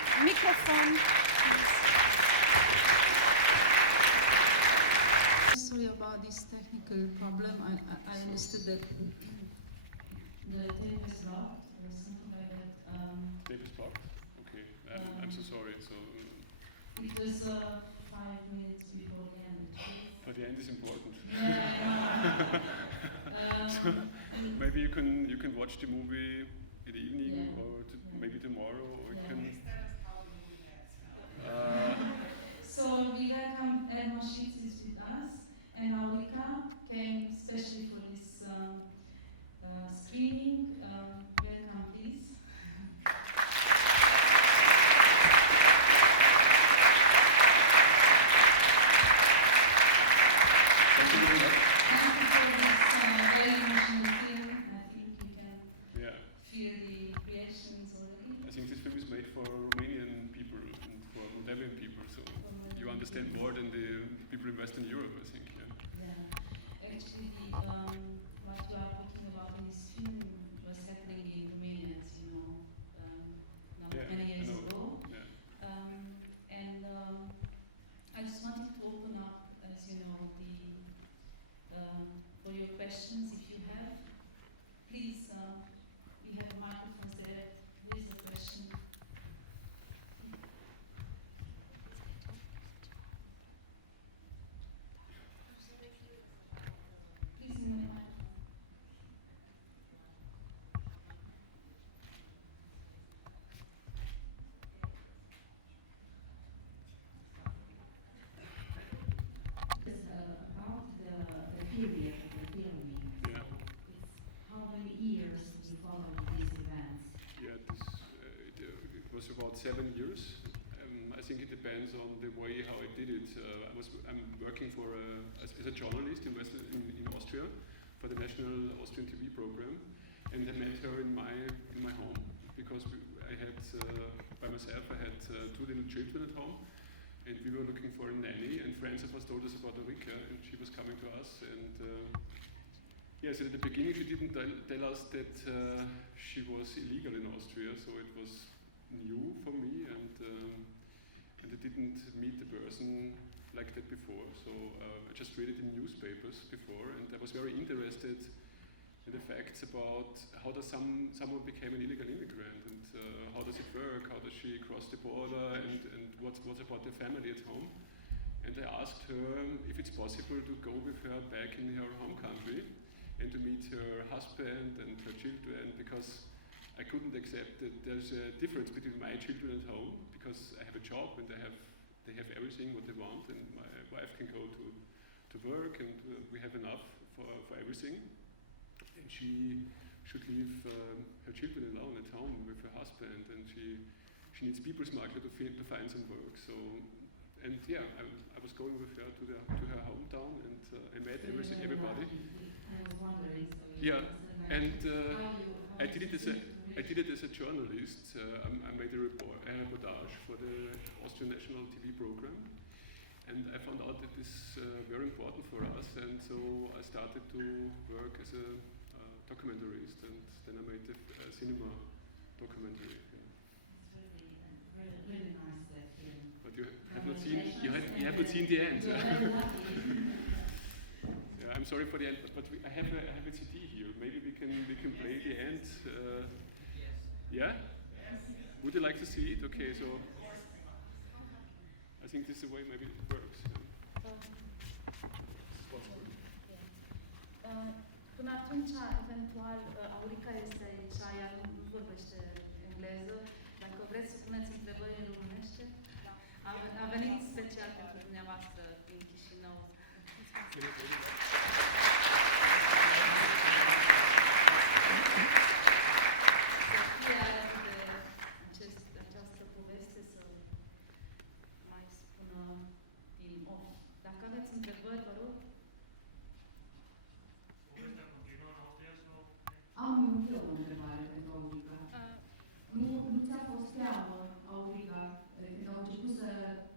Microphone. Sorry about this technical problem. I understood that the tape is locked or something like that. Tape is blocked? Okay. I'm so sorry. So it was 5 minutes before the end. but the end is important. Yeah. So maybe you can watch the movie in the evening or maybe tomorrow, or you can. So we welcome Ed Moschitz is with us, and Aurika came especially for this screening. Welcome, please. Thank you very much. Thank you for this very emotional film. I think you can feel the reactions already. I think this film is made for Romanian people and for Moldavian people, so you understand more than the people in Western Europe, I think. Yeah. Actually, what you are talking about in this film was happening in Romania, as you know, not many years ago. Yeah. And I just wanted to open up, as you know, for your questions, if you have. Please, we have microphones there. Who is the question? Please, in the microphone. About the period of the filming. Yeah. It's how many years you followed these events? Yeah, it was about 7 years. I think it depends on the way how I did it. I'm working for as a journalist in Austria for the National Austrian TV program, and I met her in my home because I had by myself I had 2 little children at home, and we were looking for a nanny. And friends of us told us about Ulrika, and she was coming to us. And yes, at the beginning she didn't tell us that she was illegal in Austria, so it was new for me, and I didn't meet the person like that before. So I just read it in newspapers before, and I was very interested in the facts about how does someone became an illegal immigrant, and how does it work, how does she cross the border, and what's about the family at home. And I asked her if it's possible to go with her back in her home country and to meet her husband and her children, because I couldn't accept that there's a difference between my children at home, because I have a job and they have everything what they want, and my wife can go to work, and we have enough for everything, and she should leave her children alone at home with her husband, and she needs people smuggler to find some work. So, and yeah, I was going with her to her hometown, and I met everybody. I was wondering. Yeah, and I did it as a journalist. I made a reportage for the Austrian National TV program, and I found out that this is very important for us, and so I started to work as a documentarist, and then I made a cinema documentary. It's really nice that film. But you have not seen the end. Yeah, I'm sorry for the end, but I have a CD here. Maybe we can play the end. Yeah? Would you like to see it? Okay, so I think this is the way maybe it works. Până atunci, eventual, Aurica este aici, ea nu vorbește engleză. Dacă vreți să puneți întrebări în românește, a venit special pentru dumneavoastră din Chișinău. Această poveste să mai spună din off. Dacă aveți întrebări, vă rog. Am eu o întrebare pentru Aurica. Nu ți-a fost teamă, Aurica,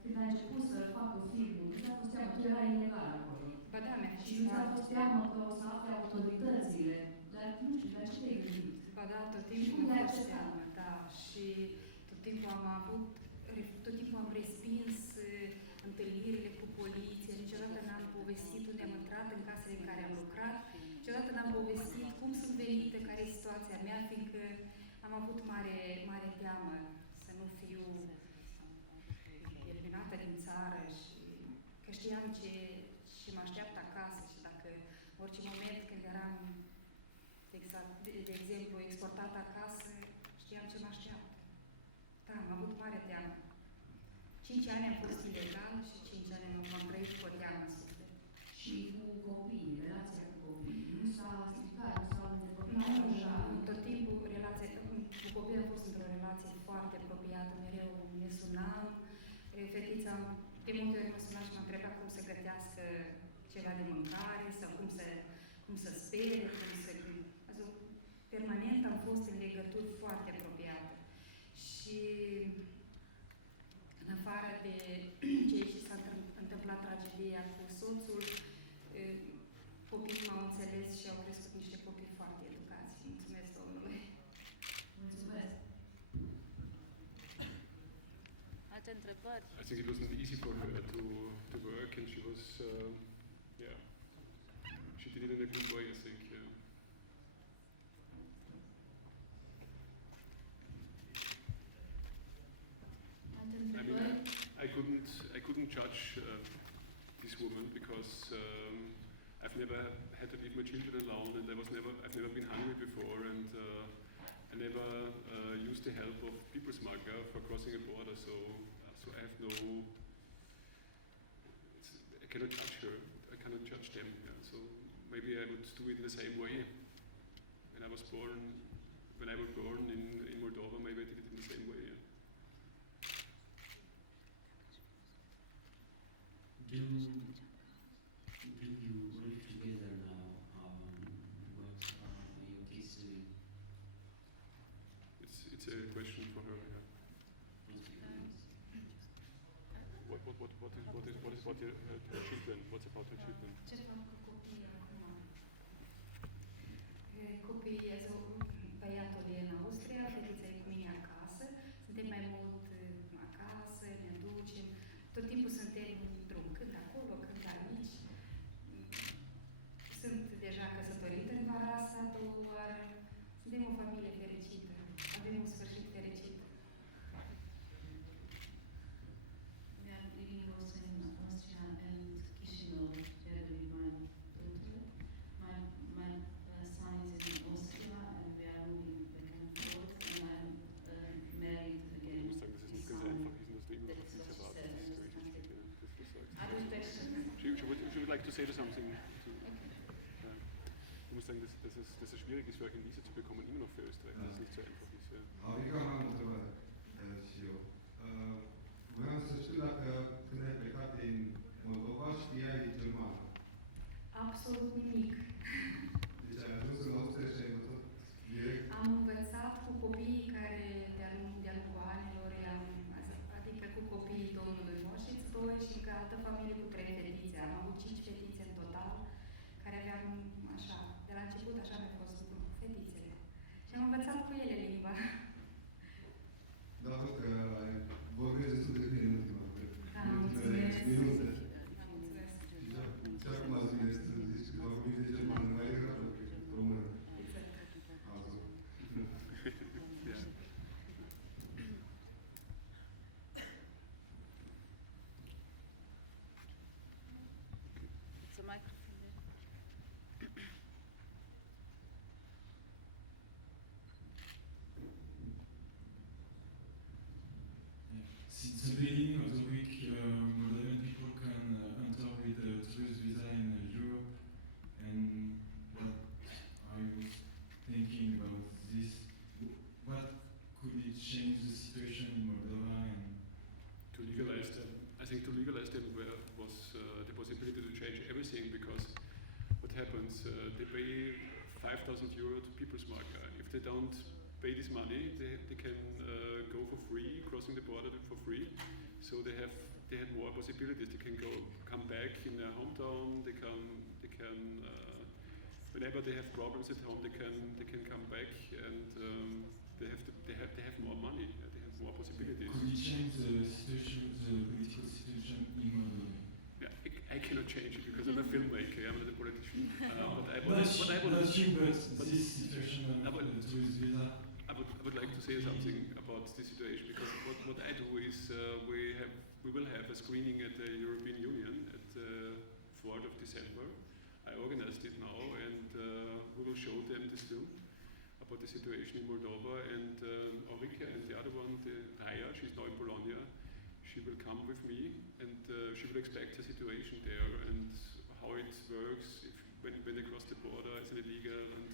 când ai început să facă filmul, nu ți-a fost teamă, tu erai ilegal acolo. Ba da, Și nu ți-a fost teamă că o să afle autoritățile, dar nu știu, la ce te-ai gândit? Ba da, tot timpul mi-a fost teamă, da, și tot tot timpul am respins întâlnirile cu poliția, niciodată n-am povestit unde am intrat în casele în care am lucrat, niciodată n-am povestit cum sunt venită, care e situația mea, fiindcă am avut mare teamă să nu fiu eliminată din țară și că știam ce mă așteaptă acasă și dacă orice moment când eram, de exemplu, exportată acasă, știam ce mă așteaptă. Da, am avut mare teamă. 5 ani am fost ilegal și 5 ani am trăit cu o teamă în suflet. Și cu copiii, relația cu copiii, nu s-a stricat, nu s-a îndepărtat așa? Tot timpul relația cu copiii a fost într-o relație foarte apropiată, mereu ne sunam, fetița de multe ori mă suna și mă întreba cum să gătească ceva de mâncare sau cum să spere, permanent am fost în legături foarte apropiate. Și în afară de ceea ce s-a întâmplat tragedia cu soțul, copiii m-au înțeles și au crescut niște copii foarte educați. Mulțumesc Domnului! Mulțumesc! Alte întrebări? I think it wasn't easy for her to work, and she was, she did it in a good way, I think. Yeah. I couldn't judge this woman because I've never had to leave my children alone, and I've never been hungry before, and I never used the help of people smuggler for crossing a border. So I have no. I cannot judge her. I cannot judge them. Yeah. So maybe I would do it in the same way. When I was born in Moldova, maybe I did it in the same way. Yeah. Do you live together now? What are your kids doing? It's a question for her. Yeah. What is about her children? What's about her children? Ce fac cu copiii acum? Copiii, băiatul e în Austria, fetița e cu mine acasă, suntem mai mult acasă, ne ducem, tot timpul suntem drum, când acolo, când aici. Sunt deja căsătorită în vara asta, 2 oară, suntem o familie fericită, avem un sfârșit fericit. We are living also in Austria and Chișinău, together with my daughter. My son is in Austria and we are moving back and forth, and I'm married again. Ich muss sagen, das ist nicht ganz einfach, ist das Ding, was sie erwartet. She would like to say something. Ich muss sagen, dass es schwierig ist, für euch ein Visa zu bekommen, immer noch für Österreich, dass es nicht so einfach ist. Ja. Vreau să știu dacă când ai plecat din Moldova știai germană. Absolut nimic. Deci ai ajuns în Austria și ai învățat direct? Am învățat cu copiii care de-a lungul anilor, adică cu copiii domnului Moschitz 2 și încă altă familie cu 3 fetițe. Am avut 5 fetițe în total, care aveam așa, de la început așa mi-a fost cu fetițele. Și am învățat cu ele limba. Da, văd că vorbesc destul de bine în ultima Mulțumesc! minute. Mulțumesc! Și acum zici că vorbim de germană, mai degrabă română. Since the beginning of the week, Moldovan people can enter with a tourist visa in Europe, and what I was thinking about this, what could it change the situation in Moldova? And To legalize them, I think to legalize them was the possibility to change everything, because what happens, they pay 5,000 euro to people smuggler. If they don't pay this money, they can go for free, crossing the border for free. So they had more possibilities. They can come back in their hometown. They can whenever they have problems at home, they can come back, and they have more money. They have more possibilities. Could it change the situation, the political situation in Moldova? Yeah, I cannot change it because I'm a filmmaker. I'm not a politician. But this situation I would- with visa. I would like to say something about this situation because what I do is we will have a screening at the European Union at the 4th of December. I organized it now and we will show them this film about the situation in Moldova, and Ulrike and the other one, Raya, she's now in Bologna, she will come with me and she will expect the situation there and how it works when they cross the border as an illegal and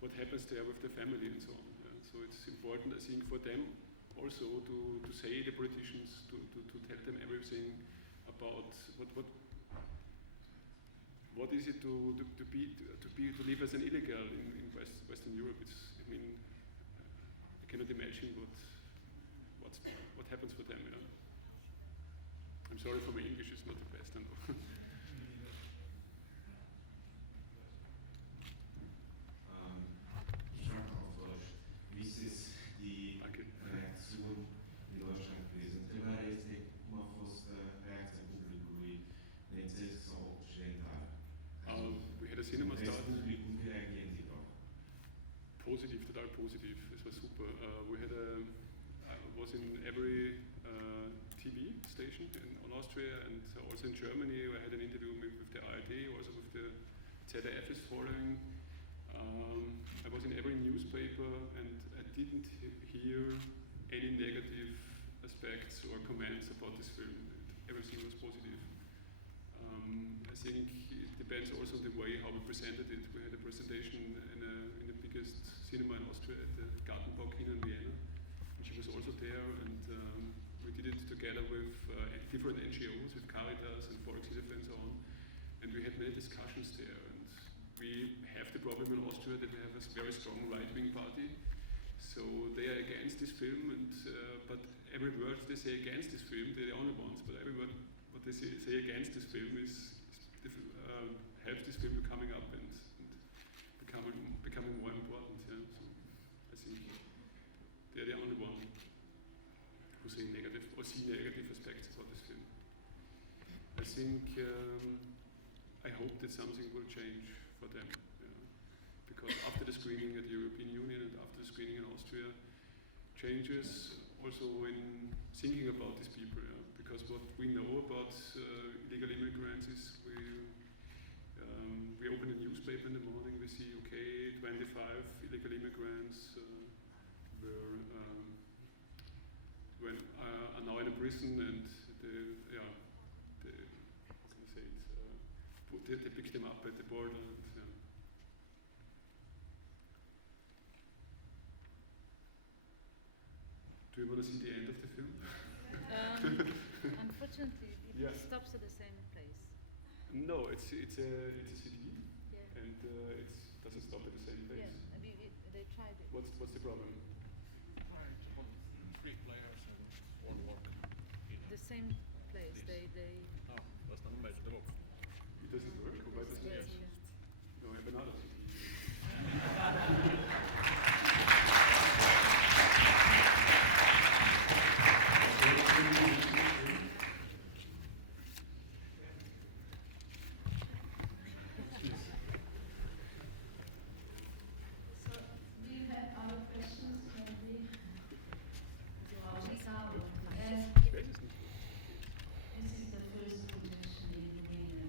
what happens there with the family and so on. So it's important, I think, for them also to say the politicians, to tell them everything about what is it to live as an illegal in Western Europe. I cannot imagine what happens for them. You know? I'm sorry for my English; it's not the best. I know. Wie ist die Reaktion in Deutschland gewesen? Agora esta é uma fosse reação pública nem sei se são ocidental. We had a cinema start. Público que reagiert auch. Positive, total positive. It was super. I was in every TV station on Austria and also in Germany. I had an interview with the ARD, also with the ZDF is following. I was in every newspaper and I didn't hear any negative aspects or comments about this film. Everything was positive. I think it depends also on the way how we presented it. We had a presentation in the biggest cinema in Austria at the Gartenbaukino in Vienna. And she was also there, and we did it together with different NGOs, with Caritas and Volkshilfe and so on. And we had many discussions there. And we have the problem in Austria that we have a very strong right-wing party. So they are against this film, and but every word they say against this film, they're the only ones. But every word what they say against this film helps this film coming up and becoming more important. Yeah? So I think they're the only one who say negative or see negative aspects about this film. I think I hope that something will change for them, because after the screening at the European Union and after the screening in Austria, changes also in thinking about these people. Because what we know about illegal immigrants is we open a newspaper in the morning, we see 25 illegal immigrants are now in a prison, and they pick them up at the border. And, do you want to see the end of the film? Unfortunately, it Yeah. stops at the same place. No, it's a CD, Yeah. and it doesn't stop at the same place. Yeah, they tried it. What's the problem? Three players and one work. The same place. They That's not measured them up. It doesn't work. Why doesn't it? No, I have another CD. So, do you have other questions? Maybe? And Ich weiß es nicht. this is the first projection in Romania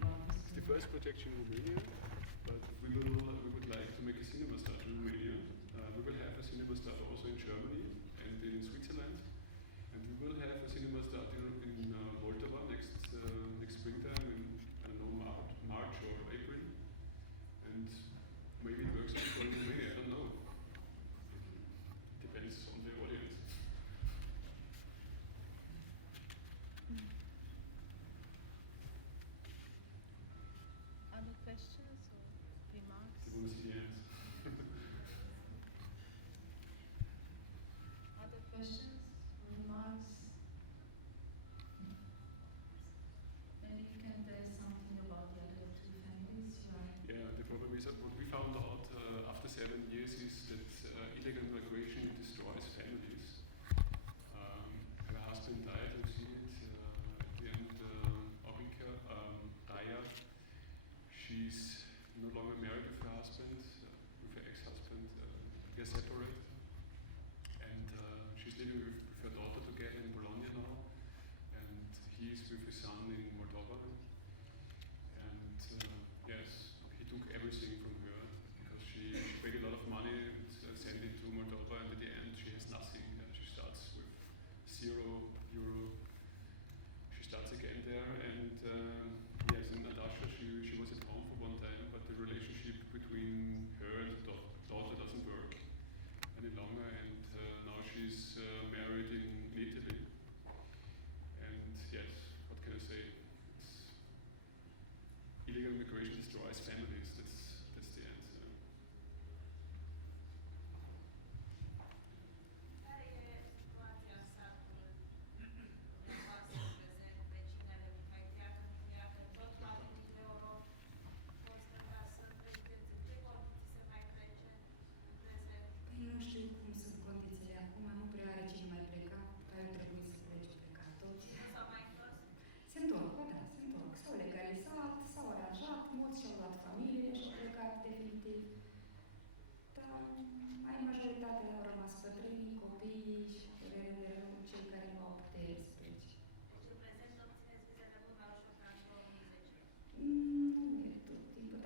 about this It's the first projection in Romania, but we would like to make a cinema start in Romania. We will have a cinema start also in Germany and in Switzerland, and we will have a cinema start in Moldova next springtime in March or April, and maybe it works also in Romania. I don't know. Depends on the audience. Other questions or remarks? You want to see the end? Other questions, remarks? Maybe you can tell something about the other two families you are. Yeah, the problem is that what we found out after 7 years is that illegal migration destroys families. he's with his son in Moldova. And yes, he took everything from her because she paid a lot of money and sent it to Moldova, and at the end she has nothing. She starts with €0. She starts again there, and yes, in Natasha she was at home for one time, but the relationship between her and the daughter doesn't work any longer, and now she's married in Italy. And yes, what can I say? Illegal immigration destroys families. That's the answer. Care e situația în satul dumneavoastră prezent, vecinele imediat închiriată, tot la limit de euro, costă ca să treceți, în ce condiții se mai trece în prezent? Păi nu știu cum sunt condițiile acum, nu prea are cine mai pleca, care trebuie să plece, pleca toți. Nu s-au mai întors? Se întorc, ba da, se întorc. S-au legalizat, s-au aranjat, mulți și-au luat familie și-au plecat definitiv. Dar mai majoritatea au rămas bătrânii, copiii și cei care nu au putere să plece. Deci în prezent obțineți vizele mult mai ușor ca în 2010. Nu e tot timpul.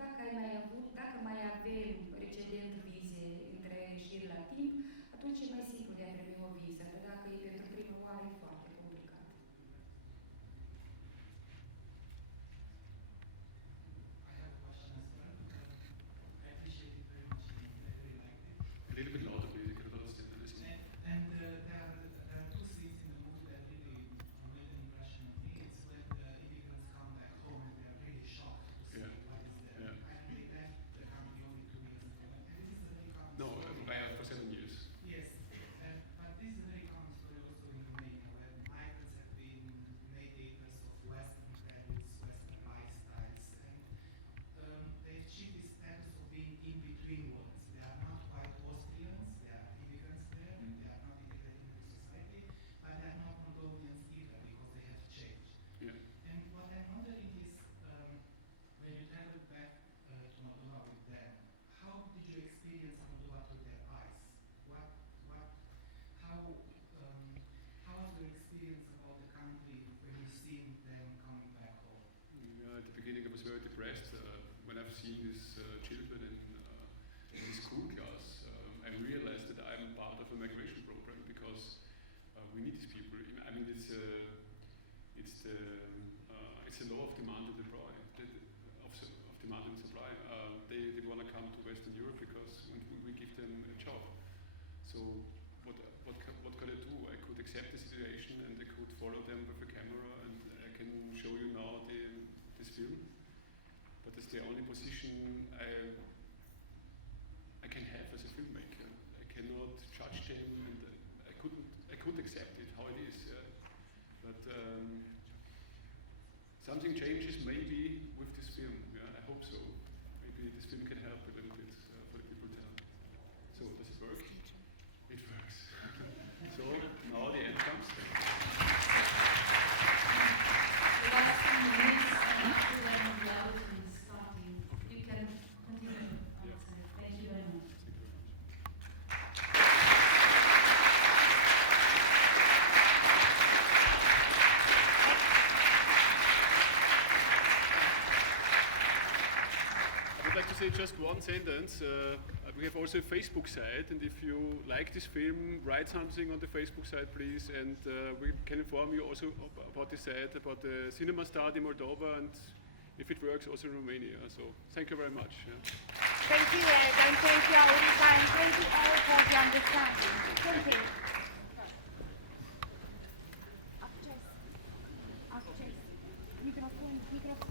Dacă mai avem precedent vize între ieșiri la timp, atunci e mai simplu de a primi o viză. Dar dacă e pentru prima oară, e foarte complicat. I have a question as well. I appreciate it very much and I really liked it. A little bit louder, please. I cannot understand anything. And there are two scenes in the movie that really made an impression on me. It's when the immigrants come back home and they are really shocked to see Yeah. what is there. Yeah. I think they left the country only 2 years ago. And this is a very common No, story. for 7 years. Yes, but this is a very common story also in Romania, where migrants have been mediators of Western values, Western lifestyles, and they achieve this status of being in between ones. They are not quite Austrians, they are immigrants there, they are not integrated into society, but they are not Moldovians either because they have changed. Yeah. And what I'm wondering is, when you traveled back to Moldova with them, how did you experience Moldova through their eyes? How was your experience about the country when you seen them coming back home? Yeah, at the beginning I was very depressed. When I've seen these children in the school class, I realized that I'm part of a migration program because we need these people. I mean, it's the law of demand and supply. Of demand and supply. They want to come to Western Europe because we give them a job. So what could I do? I could accept the situation and I could follow them with a camera, and I can show you now this film. But it's the only position I can have as a filmmaker. I cannot judge them, and I couldn't accept it how it is. Yeah. But something changes maybe with this film. Yeah, I hope so. Maybe this film can help a little bit for the people there. So does it work? It works. So now the end comes. The last 2 minutes and after then the audition is starting. You can continue. Yeah. Thank you very much. Thank you very much. I would like to say just one sentence. We have also a Facebook site, and if you like this film, write something on the Facebook site, please. And we can inform you also about the site, about the cinema start in Moldova, and if it works, also in Romania. So thank you very much. Yeah. Thank you, Ed, and thank you, Aurica, and thank you all for the understanding. Thank you.